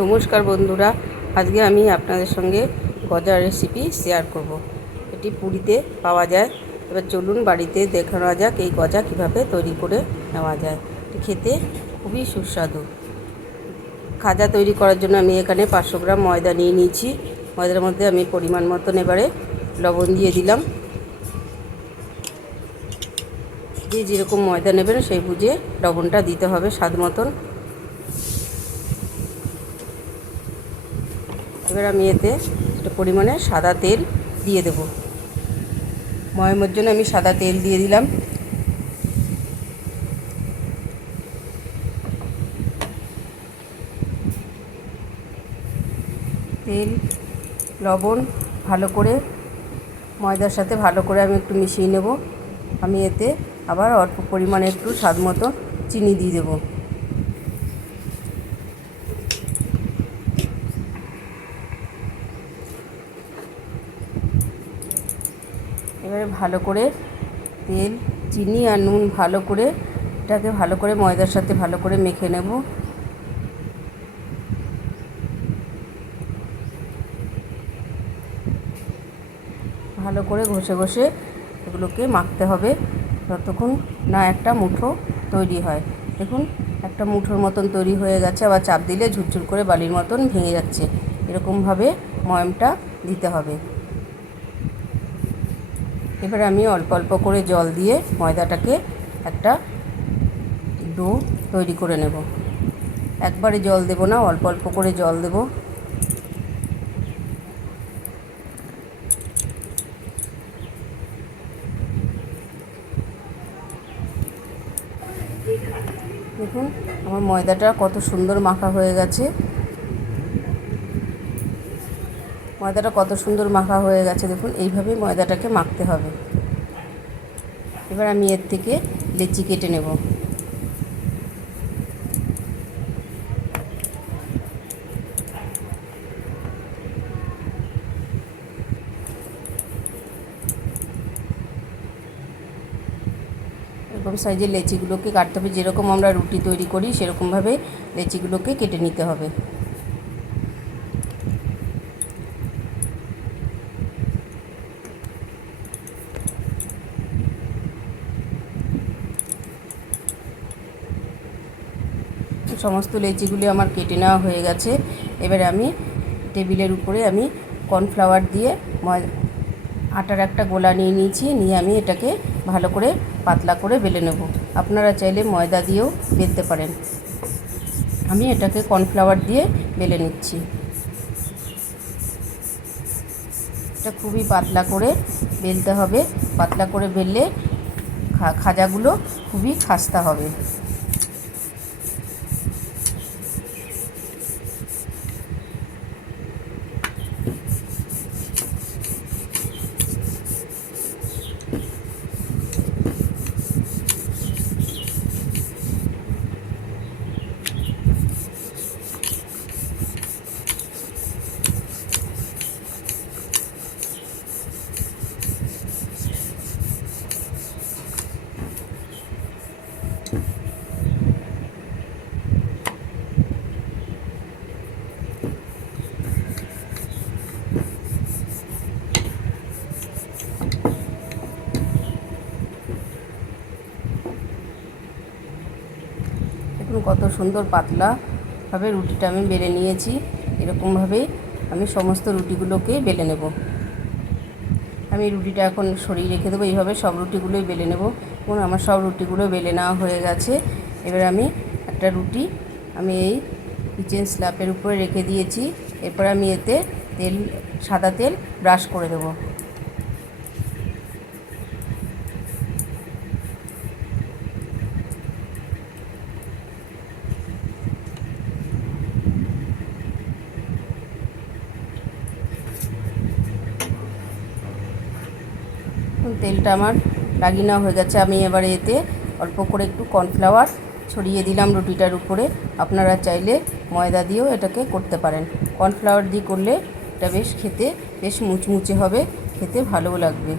নমস্কার বন্ধুরা, আজকে আমি আপনাদের সঙ্গে গজার রেসিপি শেয়ার করব। এটি পুরীতে পাওয়া যায়। এবার চলুন বাড়িতে দেখানো যাক এই গজা কিভাবে তৈরি করে নেওয়া যায়। এটি খেতে খুবই সুস্বাদু। খাজা তৈরি করার জন্য আমি এখানে 500 গ্রাম ময়দা নিয়ে নিয়েছি। ময়দার মধ্যে আমি পরিমাণ মতন এবারে লবণ দিয়ে দিলাম। যে যেরকম ময়দা নেবেন সেই বুঝে লবণটা দিতে হবে স্বাদ মতন। এবার আমি এতে একটা পরিমাণে সাদা তেল দিয়ে দেব। ময়মের জন্য আমি সাদা তেল দিয়ে দিলাম। তেল লবণ ভালো করে ময়দার সাথে ভালো করে আমি একটু মিশিয়ে নেব। আমি এতে আবার অল্প পরিমাণে একটু স্বাদ মতো চিনি দিয়ে দেব। এবারে ভালো করে তেল চিনি আর নুন ভালো করে এটাকে ভালো করে ময়দার সাথে ভালো করে মেখে নেব। ভালো করে ঘষে ঘষে এগুলোকে মাখতে হবে যতক্ষণ না একটা মুঠো তৈরি হয়। দেখুন একটা মুঠোর মতন তৈরি হয়ে গেছে, আবার চাপ দিলে ঝুরঝুর করে বালির মতন ভেঙে যাচ্ছে। এরকমভাবে ময়ামটা দিতে হবে। এবার আমি অল্প অল্প করে জল দিয়ে ময়দাটাকে একটা ডো তৈরি করে নেব। একবারে জল দেব না, অল্প অল্প করে জল দেব। দেখুন আমার ময়দাটা কত সুন্দর মাখা হয়ে গেছে। দেখুন এইভাবেই ময়দাটাকে মাখতে হবে। এবার আমি এর থেকে লেচি কেটে নেব। এরকম সাইজের লেচিগুলোকে কাটতে হবে। যেরকম আমরা রুটি তৈরি করি সেরকমভাবে লেচিগুলোকে কেটে নিতে হবে। সমস্ত লেচিগুলি আমার কেটে নেওয়া হয়ে গেছে। এবারে আমি টেবিলের উপরে আমি কর্নফ্লাওয়ার দিয়ে আটার একটা গোলা নিয়ে নিয়েছি। নিয়ে আমি এটাকে ভালো করে পাতলা করে বেলে নেব। আপনারা চাইলে ময়দা দিয়েও বেলতে পারেন। আমি এটাকে কর্নফ্লাওয়ার দিয়ে বেলে নিচ্ছি। এটা খুবই পাতলা করে বেলতে হবে। পাতলা করে বেললে খাজাগুলো খুবই খাস্তা হবে। দেখুন কত সুন্দর পাতলাভাবে রুটিটা আমি বেলে নিয়েছি। এরকমভাবেই আমি সমস্ত রুটিগুলোকে বেলে নেব। আমি রুটিটা এখন সরিয়ে রেখে দেবো। এইভাবে সব রুটিগুলোই বেলে নেব। এবং আমার সব রুটিগুলো বেলে নেওয়া হয়ে গেছে। এবার আমি একটা রুটি আমি এই কিচেন স্ল্যাবের উপরে রেখে দিয়েছি। এরপর আমি এতে সাদা তেল ব্রাশ করে দেবো। তেলটা আমার লাগিয়ে নেওয়া হয়ে গেছে। আমি এবারে এতে অল্প করে একটু কর্নফ্লাওয়ার ছড়িয়ে দিলাম রুটিটার উপরে। আপনারা চাইলে ময়দা দিয়েও এটাকে করতে পারেন। কর্নফ্লাওয়ার দিয়ে করলে এটা খেতে বেশ মুচমুচে হবে, খেতে ভালোও লাগবে।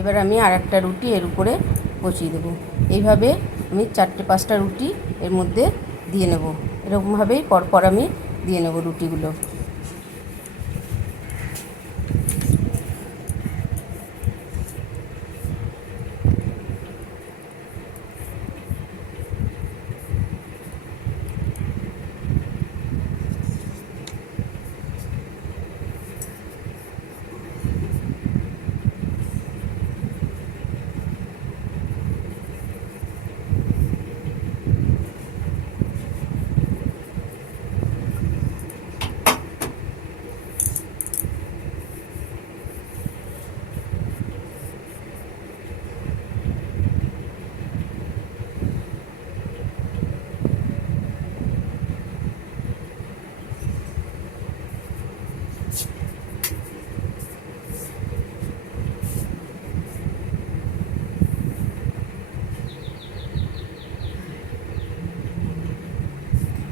এবার আমি আর একটা রুটি এর উপরে বসিয়ে দেবো। এইভাবে আমি 4-5টা রুটি এর মধ্যে দিয়ে নেব। এরকমভাবেই পরপর আমি দিয়ে নেব রুটিগুলো।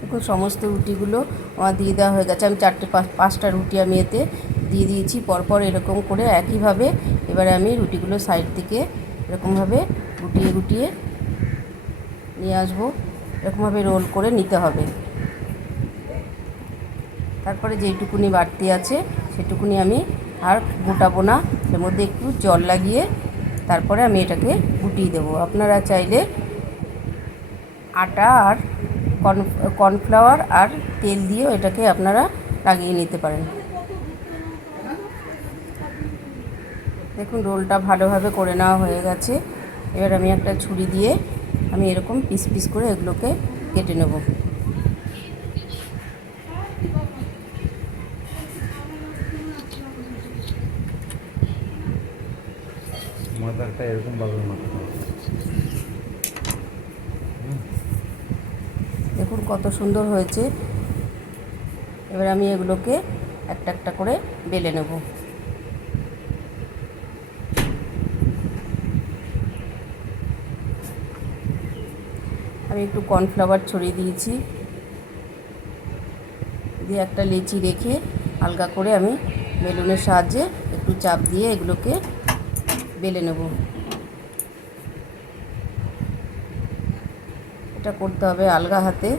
দেখুন সমস্ত রুটিগুলো আমার দিয়ে দেওয়া হয়ে গেছে। আমি 4-5টা রুটি আমি এতে দিয়ে দিয়েছি পরপর এরকম করে একইভাবে। এবারে আমি রুটিগুলো সাইড থেকে এরকমভাবে গুটিয়ে গুটিয়ে নিয়ে আসবো। এরকমভাবে রোল করে নিতে হবে। তারপরে যেইটুকুনি বাড়তি আছে সেটুকুনি আমি আর গোটাবো না, এর মধ্যে একটু জল লাগিয়ে তারপরে আমি এটাকে গুটিয়ে দেবো। আপনারা চাইলে আটা আর কর্নফ্লাওয়ার আর তেল দিয়েও এটাকে আপনারা লাগিয়ে নিতে পারেন। দেখুন রোলটা ভালোভাবে করে নেওয়া হয়ে গেছে। এবার আমি একটা ছুরি দিয়ে আমি এরকম পিস পিস করে এগুলোকে কেটে নেব। মাথাটা এরকম ভাবে মাথাটা দেখুন কত সুন্দর হয়েছে। এবার আমি এগুলোকে একটা একটা করে বেলে নেব। আমি একটু কর্নফ্লাওয়ার ছড়িয়ে দিয়েছি, দিয়ে একটা লেচি রেখে হালকা করে আমি বেলুনের সাহায্যে একটু চাপ দিয়ে এগুলোকে বেলে নেব। এটা করতে হবে আলগা হাতে।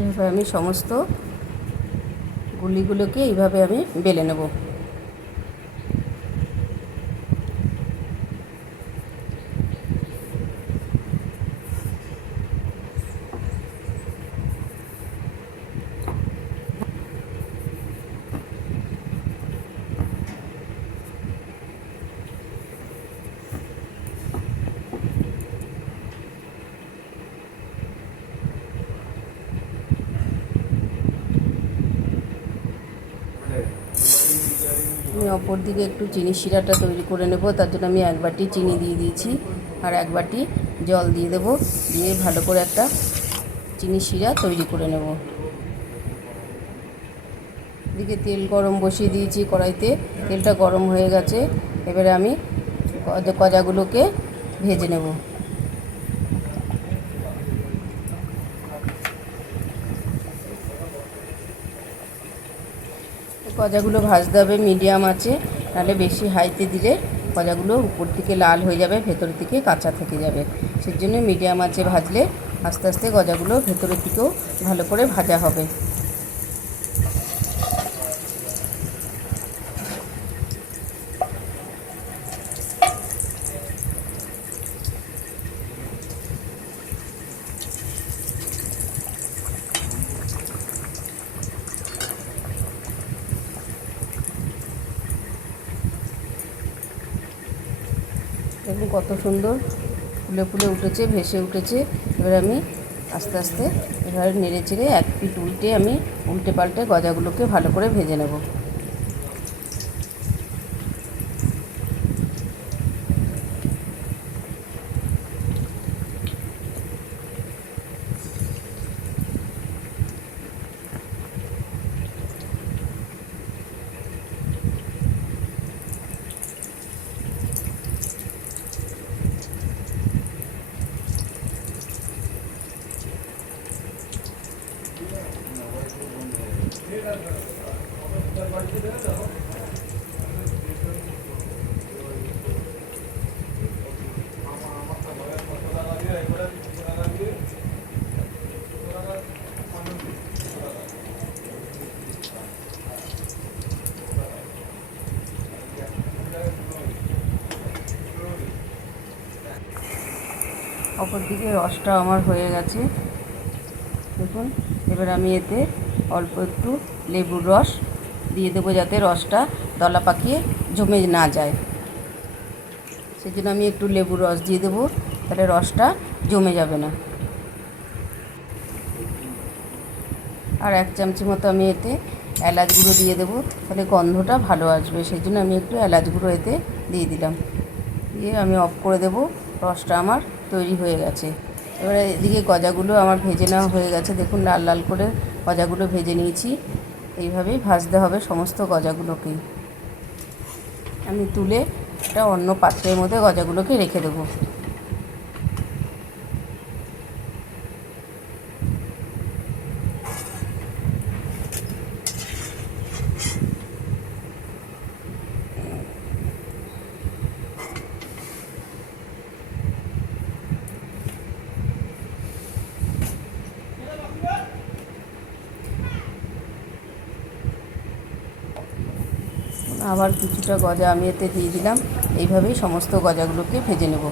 এভাবে আমি সমস্ত গুলিগুলোকে এইভাবে আমি বেলে নেব। আমি অপর দিকে একটু চিনি শিরাটা তৈরি করে নেব। তার জন্য আমি 1 বাটি চিনি দিয়ে দিয়েছি আর 1 বাটি জল দিয়ে দেব। দিয়ে ভালো করে একটা চিনি শিরা তৈরি করে নেব। এদিকে তেল গরম বসিয়ে দিয়েছি কড়াইতে, তেলটা গরম হয়ে গেছে। এবারে আমি গজাগুলোকে ভেজে নেব। গজাগুলো ভাজতে হবে মিডিয়াম আঁচে, নাহলে বেশি হাইতে দিলে গজাগুলো উপর থেকে লাল হয়ে যাবে, ভেতর থেকে কাঁচা থেকে যাবে। সেই জন্য মিডিয়াম আঁচে ভাজলে আস্তে আস্তে গজাগুলো ভেতরের দিকেও ভালো করে ভাজা হবে। দেখুন কত সুন্দর ফুলে ফুলে উঠেছে, ভেসে উঠেছে। এবার আমি আস্তে আস্তে এভাবে নেড়ে চেড়ে এক পিঠ উল্টে আমি উল্টে পাল্টে গজাগুলোকে ভালো করে ভেজে নেব। অপর দিকে রসটা আমার হয়ে গেছে দেখুন। এবার আমি এতে অল্প একটু লেবুর রস দিয়ে দেবো, যাতে রসটা দলা পাকিয়ে জমে না যায়। সেই জন্য আমি একটু লেবুর রস দিয়ে দেবো, তাহলে রসটা জমে যাবে না। আর 1 চামচি মতো আমি এতে এলাচ গুঁড়ো দিয়ে দেবো, তাহলে গন্ধটা ভালো আসবে। সেই জন্য আমি একটু এলাচ গুঁড়ো এতে দিয়ে দিলাম। দিয়ে আমি অফ করে দেবো। রসটা আমার তৈরি হয়ে গেছে। এবারে এদিকে গজাগুলো আমার ভেজে নেওয়া হয়ে গেছে। দেখুন লাল লাল করে গজাগুলো ভেজে নিয়েছি। এইভাবেই ভাজতে হবে সমস্ত গজাগুলোকেই। আমি তুলে একটা অন্য পাত্রের মধ্যে গজাগুলোকে রেখে দেবো। আবার কিছুটা গজা আমি এতে দিয়ে দিলাম। এইভাবেই সমস্ত গজাগুলোকে ভেজে নেব।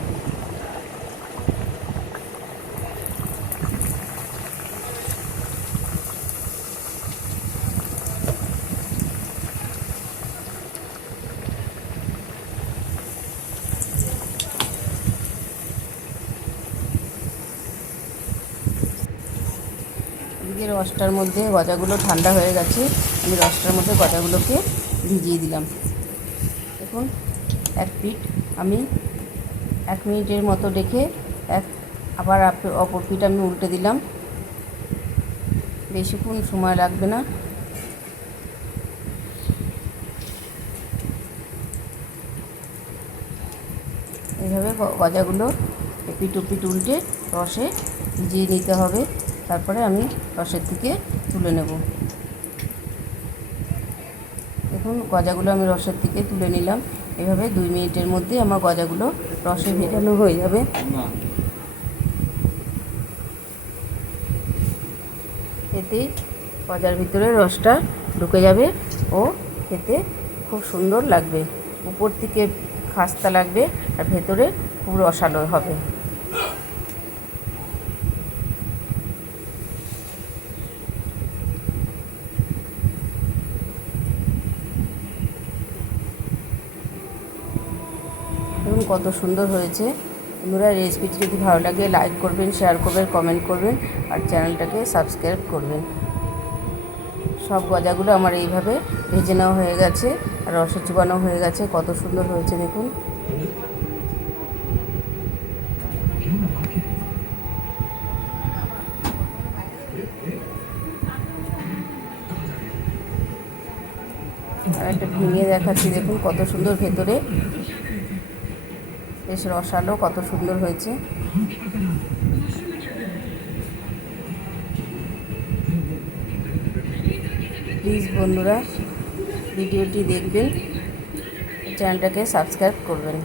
এদিকে রসটার মধ্যে গজাগুলো ঠান্ডা হয়ে গেছে। আমি রসটার মধ্যে গজাগুলোকে ভিজিয়ে দিলাম। দেখুন এক পিঠ আমি 1 মিনিটের মতো রেখে আবার অপর পিঠ আমি উল্টে দিলাম। বেশিক্ষণ সময় লাগবে না। এইভাবে গজাগুলো এপিঠ ওপিঠ উল্টে রসে ভিজিয়ে নিতে হবে। তারপরে আমি রসের থেকে তুলে নেব। দেখুন গজাগুলো আমি রসের থেকে তুলে নিলাম। এভাবে 2 মিনিটের মধ্যে আমার গজাগুলো রসে ভেজানো হয়ে যাবে। এতে গজার ভিতরে রসটা ঢুকে যাবে ও খেতে খুব সুন্দর লাগবে। উপর থেকে খাস্তা লাগবে আর ভেতরে খুব রসালো হবে। দেখুন কত সুন্দর হয়েছে। বন্ধুরা রেসিপিটি যদি ভালো লাগে লাইক করবেন, শেয়ার করবেন, কমেন্ট করবেন আর চ্যানেলটাকে সাবস্ক্রাইব করবেন। সব গজাগুলো আমার এইভাবে ভেজে নেওয়া হয়ে গেছে আর রসে চুবানো হয়ে গেছে। কত সুন্দর হয়েছে দেখুন। আর একটা ভেঙে দেখাচ্ছি দেখুন কত সুন্দর, ভেতরে বেশ রসালো, কত সুন্দর হয়েছে। প্লিজ বন্ধুরা ভিডিওটি দেখবেন, চ্যানেলটাকে সাবস্ক্রাইব করবেন।